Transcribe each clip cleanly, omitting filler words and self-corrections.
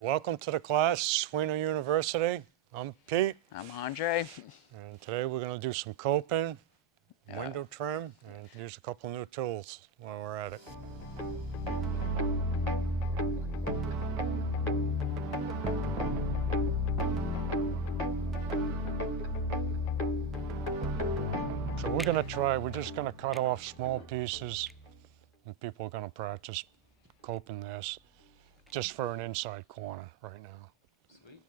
Welcome to the class, Sweenor University. I'm Pete, I'm Andre. and today we're going to do some coping, window trim, and use a couple new tools while we're at it. So we're just going to cut off small pieces, and people are going to practice coping this just for an inside corner right now. Sweet.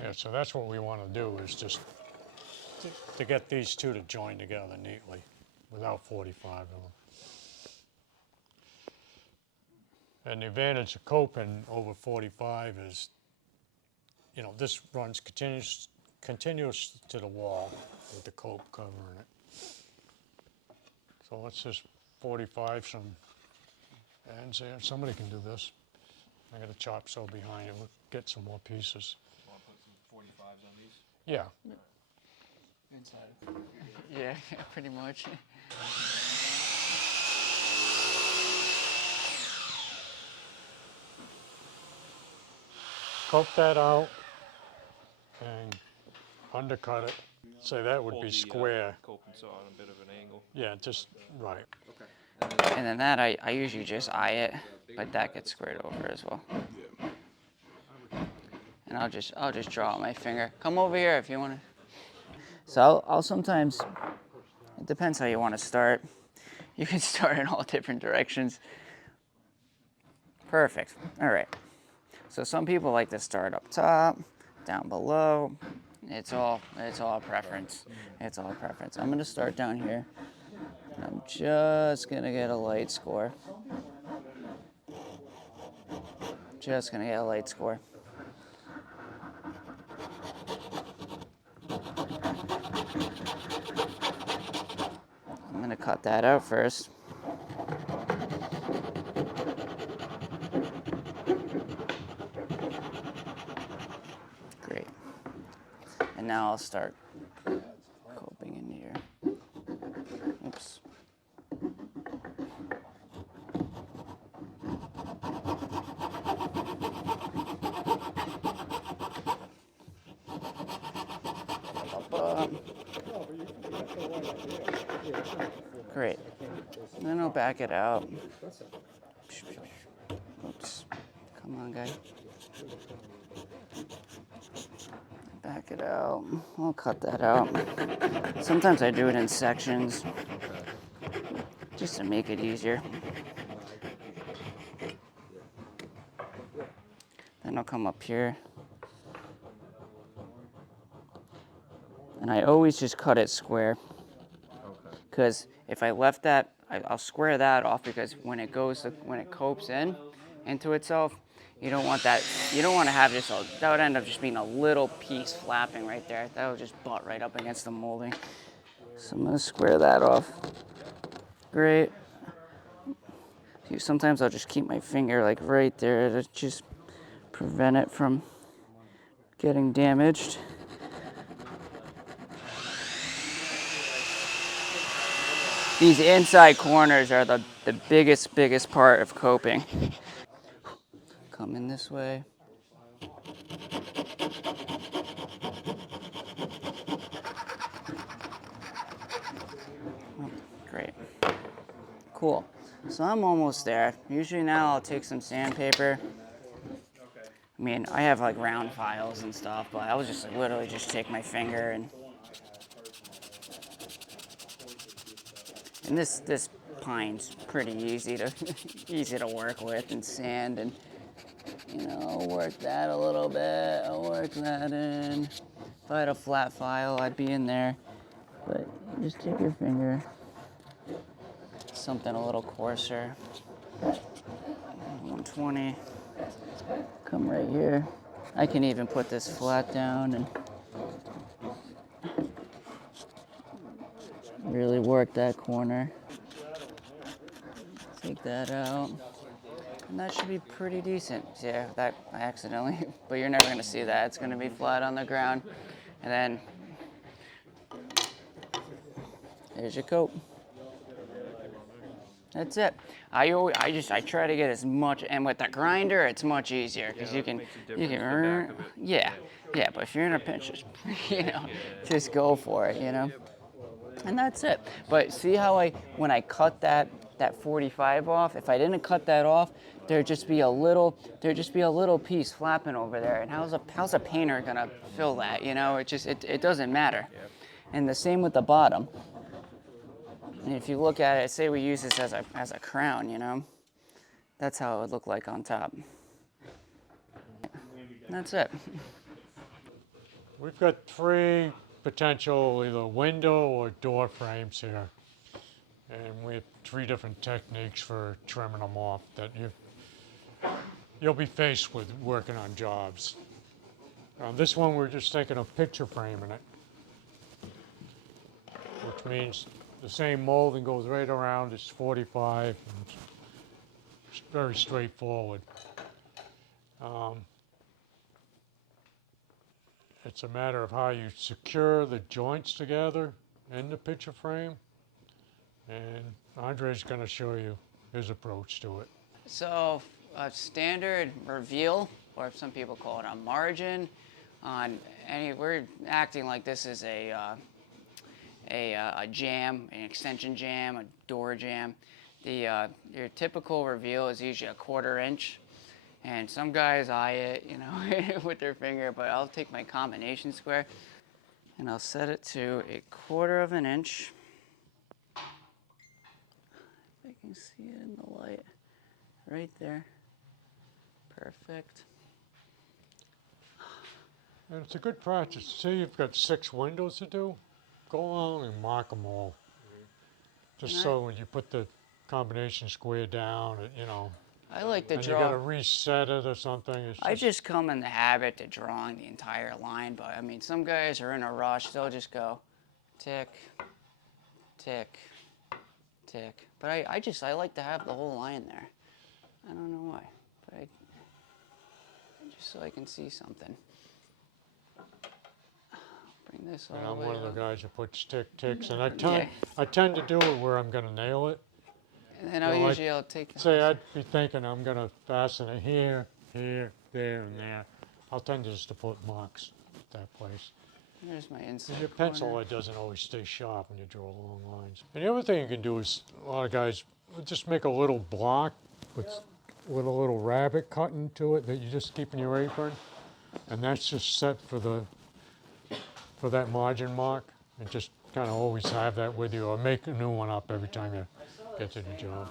Yeah, so that's what we want to do, is just to get these two to join together neatly without 45 of them. And the advantage of coping over 45 is, this runs continuous to the wall with the cope covering it. So let's just 45 some ends there. Somebody can do this. I got a chop saw behind it. We'll get some more pieces. Want to put some 45s on these? Yeah. Inside. Yeah, pretty much. Cope that out and undercut it. Say that would be Hold the, square. Coping saw on a bit of an angle. Yeah, just right. And then that I usually just eye it, but that gets squared over as well. And I'll just draw out my finger. Come over here if you want to. So I'll sometimes, it depends how you want to start. You can start in all different directions. Perfect. All right. So some people like to start up top, down below. It's all preference. It's all preference. I'm gonna start down here. I'm just gonna get a light score. Just gonna get a light score. I'm gonna cut that out first. Great. And now I'll start coping in here. Oops. Great. And then I'll back it out. Oops. Come on, guy. Back it out. I'll cut that out. Sometimes I do it in sections just to make it easier. Then I'll come up here. And I always just cut it square. Because if I left that, I'll square that off, because when it copes into itself, you don't want that. You don't want to have that would end up just being a little piece flapping right there. That would just butt right up against the molding. So I'm gonna square that off. Great. Sometimes I'll just keep my finger like right there to just prevent it from getting damaged. These inside corners are the biggest part of coping. Come in this way. Oh, great. Cool. So I'm almost there. Usually now I'll take some sandpaper. I mean, I have like round files and stuff, but I'll just literally just take my finger and this pine's pretty easy to work with and sand, and I'll work that a little bit. I'll work that in. If I had a flat file, I'd be in there. But just take your finger, something a little coarser. 120. Come right here. I can even put this flat down and really work that corner. Take that out. And that should be pretty decent. Yeah, that I accidentally, but you're never gonna see that. It's gonna be flat on the ground. And then there's your coat. That's it. I try to get as much, and with the grinder, it's much easier because Yeah, you that can, makes a you difference, can, the back of it. yeah. But if you're in a pinch, just, just go for it, And that's it. But see how when I cut that 45 off, if I didn't cut that off, there'd just be a little piece flapping over there. And how's a painter gonna fill that? It doesn't matter. Yep. And the same with the bottom. And if you look at it, say we use this as a crown, that's how it would look like on top. That's it. We've got 3 potential either window or door frames here. And we have 3 different techniques for trimming them off that you'll be faced with working on jobs. This one we're just taking a picture frame in it, which means the same molding goes right around. It's 45. And it's very straightforward. It's a matter of how you secure the joints together in the picture frame. And Andre's going to show you his approach to it. So a standard reveal, or some people call it a margin, we're acting like this is a jamb, an extension jamb, a door jamb. Your typical reveal is usually a 1/4 inch. And some guys eye it, with their finger, but I'll take my combination square and I'll set it to a 1/4 inch. If I can see it in the light, right there. Perfect. And it's a good practice. Say you've got 6 windows to do, go along and mark them all. Just so when you put the combination square down, I like to and you draw. got to reset it or something. I just come in the habit of drawing the entire line, but I mean, some guys are in a rush. They'll just go tick, tick, tick. But I like to have the whole line there. I don't know why, but just so I can see something. Bring this all And the I'm way one of the up. guys who puts tick-ticks, and Yeah. I tend to do it where I'm going to nail it. And then I'll take. Say I'd be thinking I'm going to fasten it here, here, there, and there. I'll tend just to put marks at that place. There's my inside Your corner. pencil, it doesn't always stay sharp when you draw long lines. And the other thing you can do is, a lot of guys just make a little block with a little rabbit cut into it that you just keep in your apron. And that's just set for that margin mark. And just kind of always have that with you, or make a new one up every time you get to the job.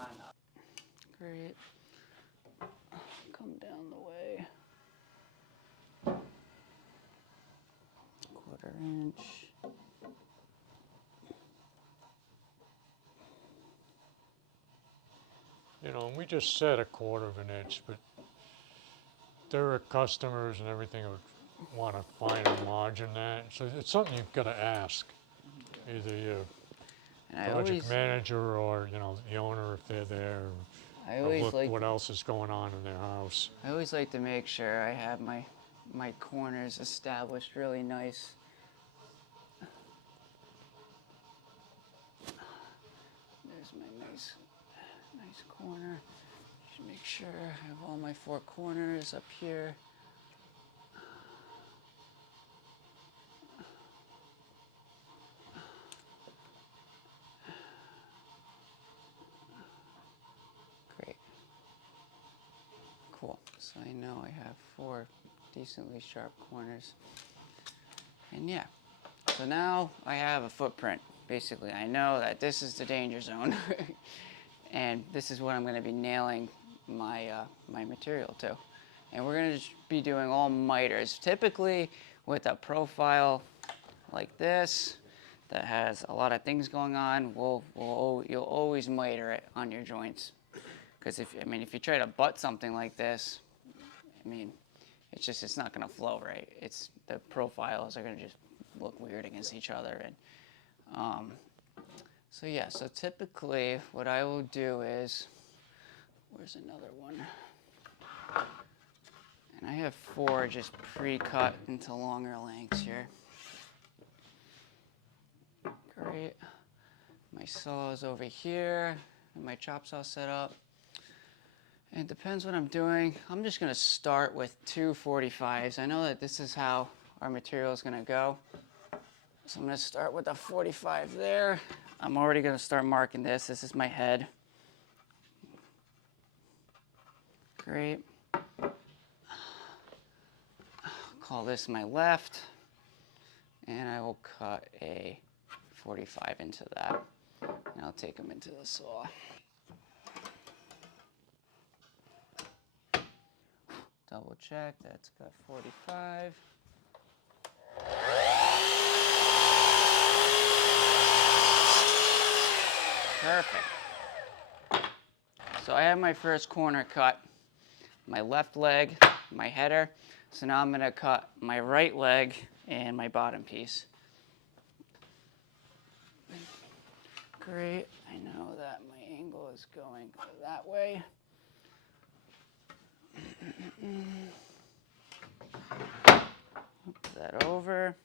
Great. Come down the way. 1/4 inch. And we just set a 1/4 inch, but there are customers and everything who want a finer margin than that. So it's something you've got to ask, either your project manager or the owner if they're there. I always look like what else is going on in their house. I always like to make sure I have my corners established really nice. There's my nice corner. Just make sure I have all my 4 corners up here. Great. Cool. So I know I have 4 decently sharp corners. And yeah, so now I have a footprint. Basically, I know that this is the danger zone. And this is what I'm going to be nailing my material to. And we're going to be doing all miters. Typically, with a profile like this that has a lot of things going on, you'll always miter it on your joints. Because if you try to butt something like this, it's not going to flow right. The profiles are going to just look weird against each other. And so typically what I will do is, where's another one? And I have 4 just pre-cut into longer lengths here. Great. My saw is over here. and my chop saw set up. And it depends what I'm doing. I'm just gonna start with 2 45s. I know that this is how our material is gonna go. So I'm gonna start with a 45 there. I'm already gonna start marking this. This is my head. Great. Call this my left. And I will cut a 45 into that. And I'll take them into the saw. Double check, that's got 45. Perfect. So I have my first corner cut, my left leg, my header. So now I'm gonna cut my right leg and my bottom piece. Great, I know that my angle is going that way. Move that over.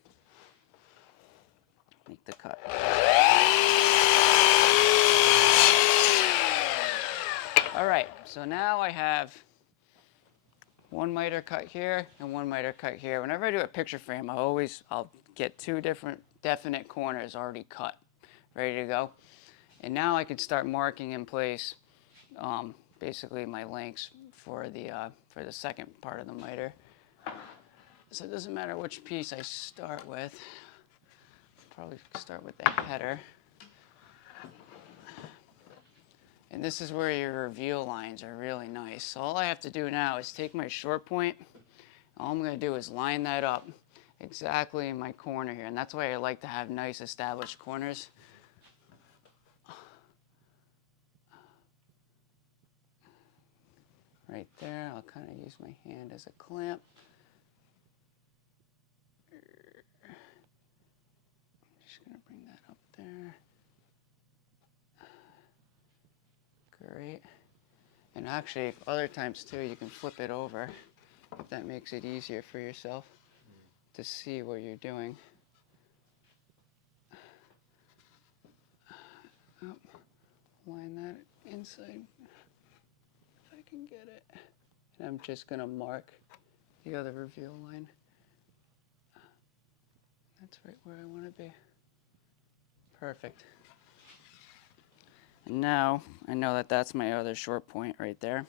Make the cut. All right, so now I have one miter cut here and one miter cut here. Whenever I do a picture frame, I'll get 2 different definite corners already cut, ready to go. And now I can start marking in place basically my lengths for the second part of the miter. So it doesn't matter which piece I start with. Probably start with the header. And this is where your reveal lines are really nice. So all I have to do now is take my short point. All I'm going to do is line that up exactly in my corner here. And that's why I like to have nice established corners. Right there, I'll kind of use my hand as a clamp. I'm just going to bring that up there. Great. And actually, other times too, you can flip it over if that makes it easier for yourself to see what you're doing. Oh, line that inside if I can get it. And I'm just going to mark the other reveal line. That's right where I want to be. Perfect. And now I know that that's my other short point right there.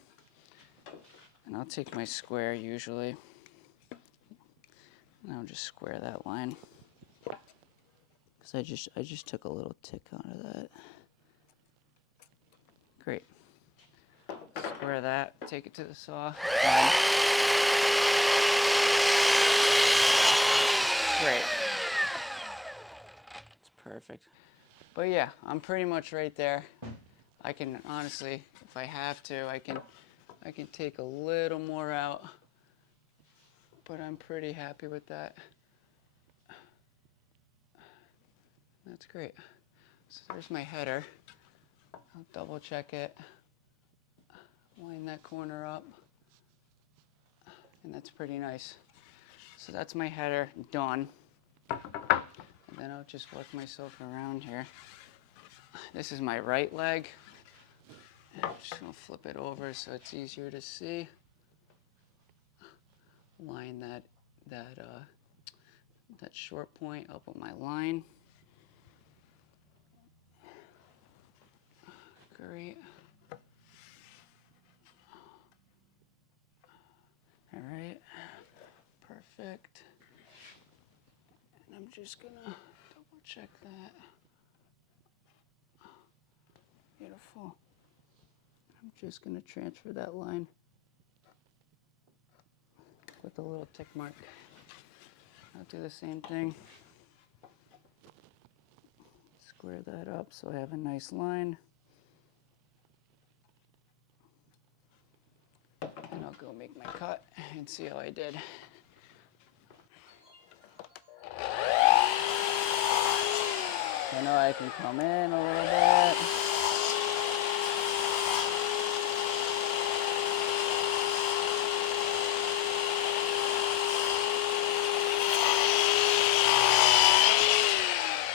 And I'll take my square usually. And I'll just square that line. Because I just took a little tick out of that. Great. Square that, take it to the saw. Done. Great. It's perfect. But yeah, I'm pretty much right there. I can honestly, if I have to, I can take a little more out. But I'm pretty happy with that. That's great. So there's my header. I'll double check it. Line that corner up. And that's pretty nice. So that's my header done. And then I'll just work myself around here. This is my right leg. I'm just gonna flip it over so it's easier to see. Line that short point up with my line. Great. All right, perfect. And I'm just gonna double check that. Beautiful. I'm just gonna transfer that line with a little tick mark. I'll do the same thing. Square that up so I have a nice line. And I'll go make my cut and see how I did. I know I can come in a little bit.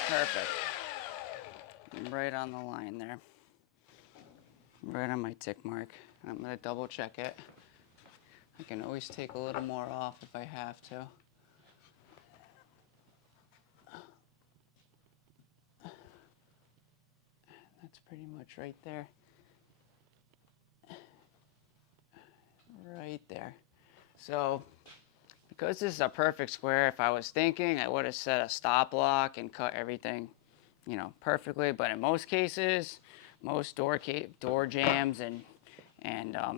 Perfect. I'm right on the line there. right on my tick mark. And I'm gonna double check it. I can always take a little more off if I have to. That's pretty much right there. Right there. So, because this is a perfect square, if I was thinking, I would have set a stop block and cut everything, you know, perfectly. But in most cases, most door jambs and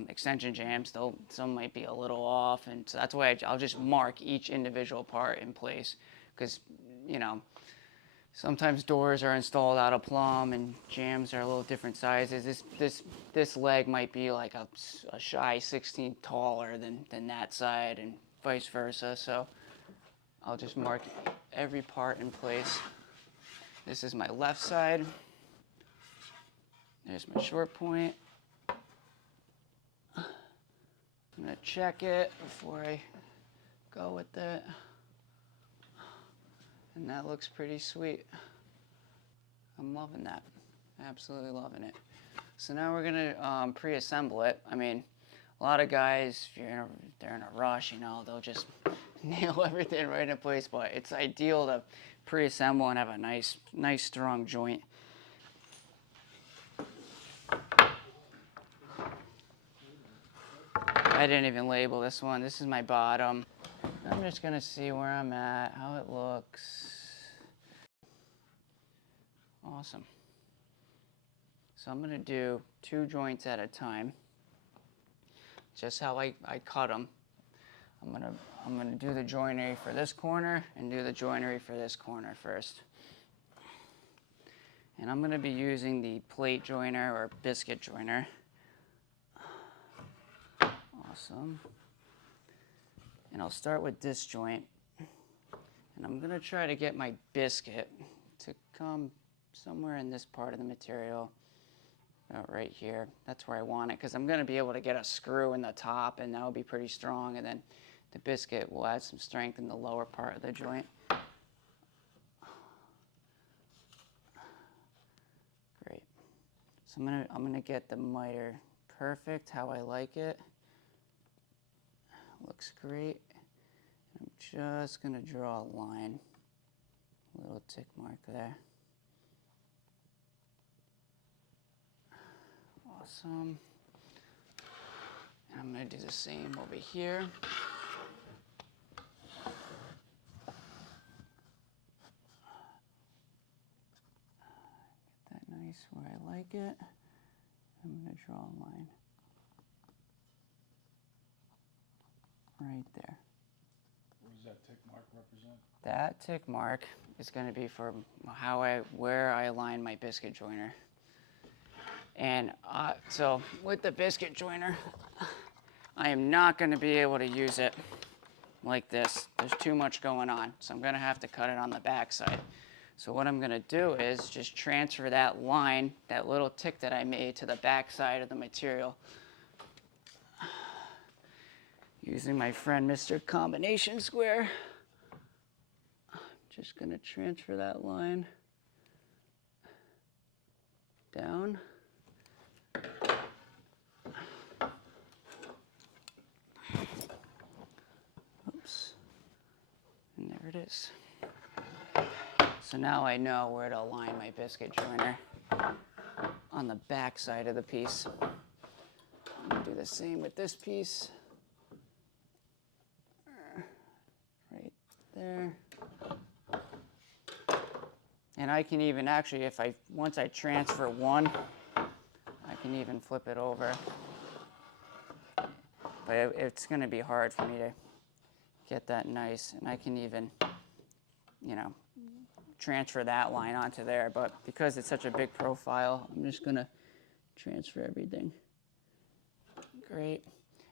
extension jambs, some might be a little off, and so that's why I'll just mark each individual part in place, because, you know, sometimes doors are installed out of plumb and jambs are a little different sizes. This leg might be like a shy 16th taller than that side, and vice versa. So I'll just mark every part in place. This is my left side. There's my short point. I'm gonna check it before I go with it. And that looks pretty sweet. I'm loving that. Absolutely loving it. So now we're gonna pre-assemble it. I mean, a lot of guys, if they're in a rush, you know, they'll just nail everything right in place. But it's ideal to pre-assemble and have a nice strong joint. I didn't even label this one. This is my bottom. I'm just gonna see where I'm at, how it looks. Awesome. So I'm gonna do 2 joints at a time. Just how I cut them. I'm gonna do the joinery for this corner and do the joinery for this corner first. And I'm gonna be using the plate joiner or biscuit joiner. Awesome. And I'll start with this joint. And I'm gonna try to get my biscuit to come somewhere in this part of the material. About right here. That's where I want it, because I'm gonna be able to get a screw in the top, and that'll be pretty strong, and then the biscuit will add some strength in the lower part of the joint. Great. So I'm gonna get the miter perfect how I like it. Looks great. I'm just gonna draw a line, a little tick mark there. Awesome. And I'm gonna do the same over here. Get that nice where I like it. I'm gonna draw a line right there. What does that tick mark represent? That tick mark is going to be for where I align my biscuit joiner. And so with the biscuit joiner, I am not going to be able to use it like this. There's too much going on, so I'm going to have to cut it on the back side. So what I'm going to do is just transfer that line, that little tick that I made, to the back side of the material. Using my friend Mr. Combination Square. I'm just going to transfer that line down. Oops. And there it is. So now I know where to align my biscuit joiner on the back side of the piece. I'm going to do the same with this piece. Right there. And I can even actually, once I transfer one, I can even flip it over. But it's going to be hard for me to get that nice, and I can even, transfer that line onto there. But because it's such a big profile, I'm just going to transfer everything. Great.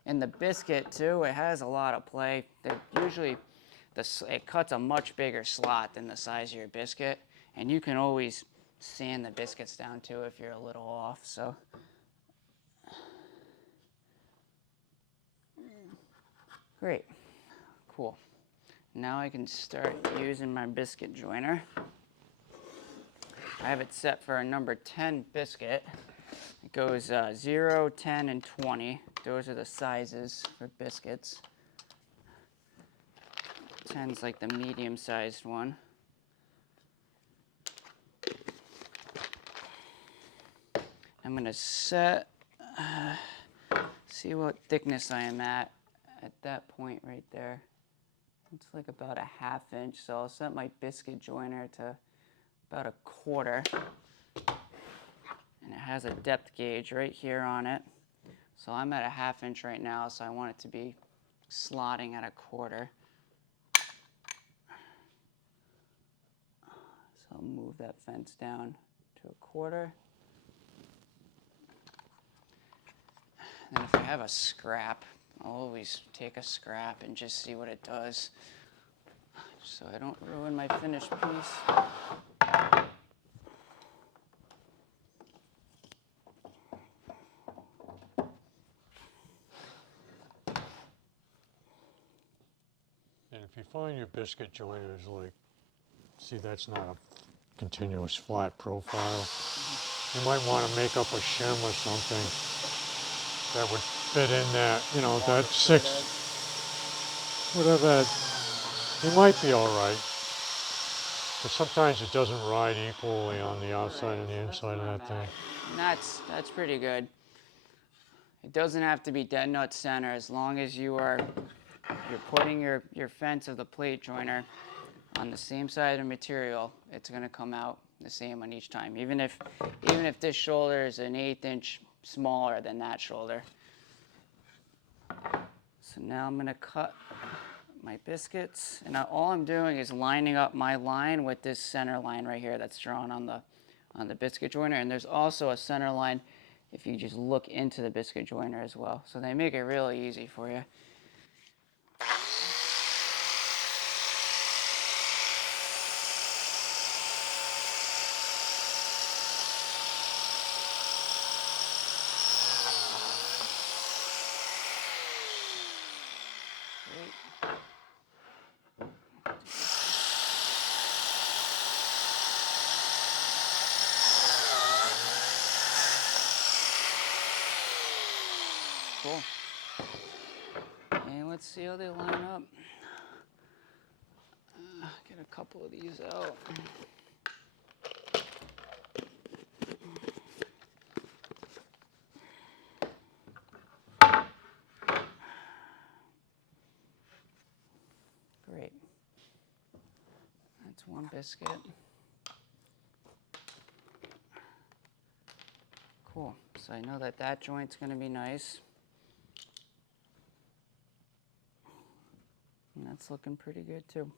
And the biscuit too, it has a lot of play. It cuts a much bigger slot than the size of your biscuit, and you can always sand the biscuits down too if you're a little off. So great. Cool. Now I can start using my biscuit joiner. I have it set for a number 10 biscuit. I goes 0, 10, and 20. Those are the sizes for biscuits. 10's like the medium-sized one. I'm going to set, see what thickness I am at that point right there. It's like about a 1/2 inch, so I'll set my biscuit joiner to about 1/4. And it has a depth gauge right here on it. So I'm at a 1/2 inch right now, so I want it to be slotting at 1/4. So I'll move that fence down to 1/4. And if I have a scrap, I'll always take a scrap and just see what it does, so I don't ruin my finished piece. And if you find your biscuit joiner is like, see, that's not a continuous flat profile. You might want to make up a shim or something that would fit in that, you know, that 6, whatever. It might be all right. But sometimes it doesn't ride equally on the outside and the inside of that thing. And that's pretty good. It doesn't have to be dead nut center, as long as you're putting your fence of the plate joiner on the same side of the material. It's going to come out the same on each time, even if this shoulder is an 1/8 inch smaller than that shoulder. So now I'm going to cut my biscuits, and now all I'm doing is lining up my line with this center line right here that's drawn on the biscuit joiner. And there's also a center line if you just look into the biscuit joiner as well. So they make it really easy for you. Cool. And let's see how they line up. Get a couple of these out. Great. That's one biscuit. Cool. So I know that joint's going to be nice. And that's looking pretty good too.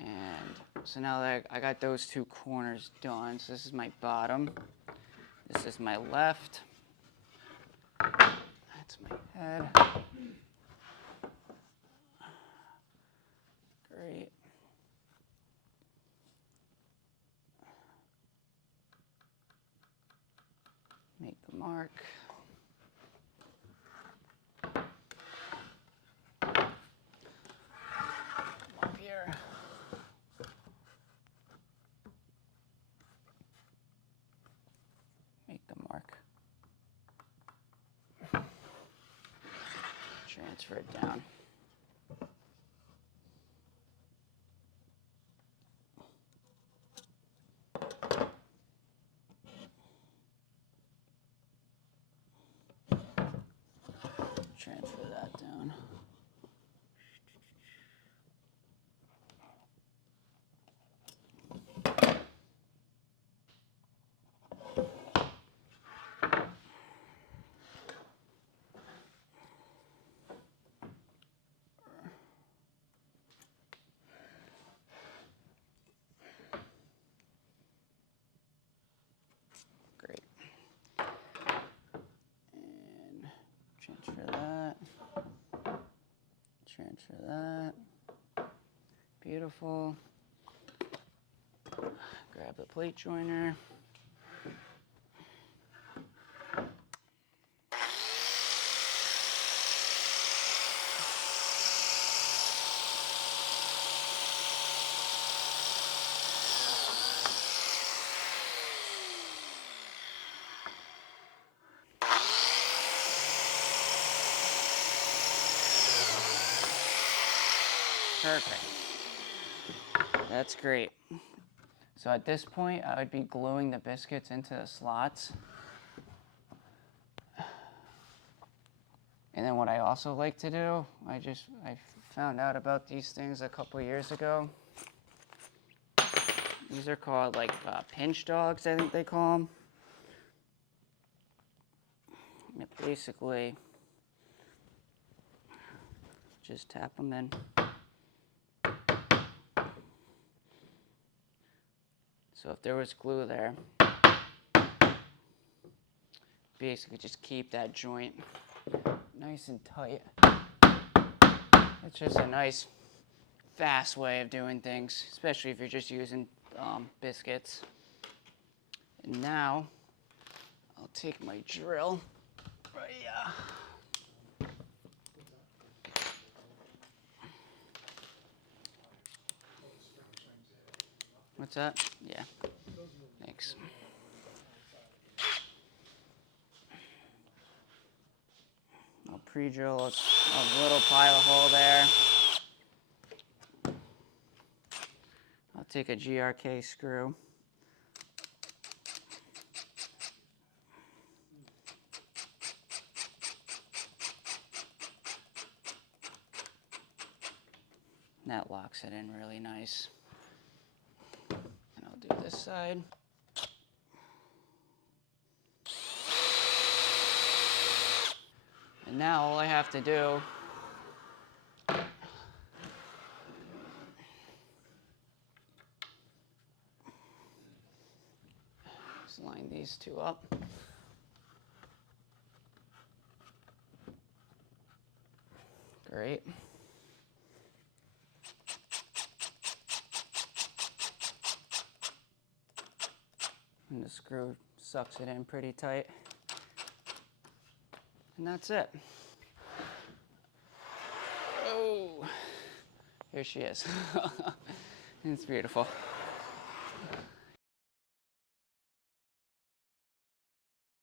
And so now that I got those 2 corners done, so this is my bottom, this is my left, that's my head. Great. Make the mark. Up here. Make the mark. Transfer it down. Transfer that down. Great. And transfer that. Transfer that. Beautiful. Grab the plate joiner. Perfect. That's great. So at this point, I would be gluing the biscuits into the slots. And then what I also like to do, I found out about these things a couple years ago. These are called like pinch dogs, I think they call them. And basically, just tap them in. So if there was glue there, basically just keep that joint nice and tight. It's just a nice, fast way of doing things, especially if you're just using biscuits. And now, I'll take my drill. Right, yeah. What's that? Yeah. Thanks. I'll pre-drill a little pilot hole there. I'll take a GRK screw. And that locks it in really nice. And I'll do this side. And now all I have to do is line these two up. Great. And the screw sucks it in pretty tight. And that's it. Oh, here she is. It's beautiful.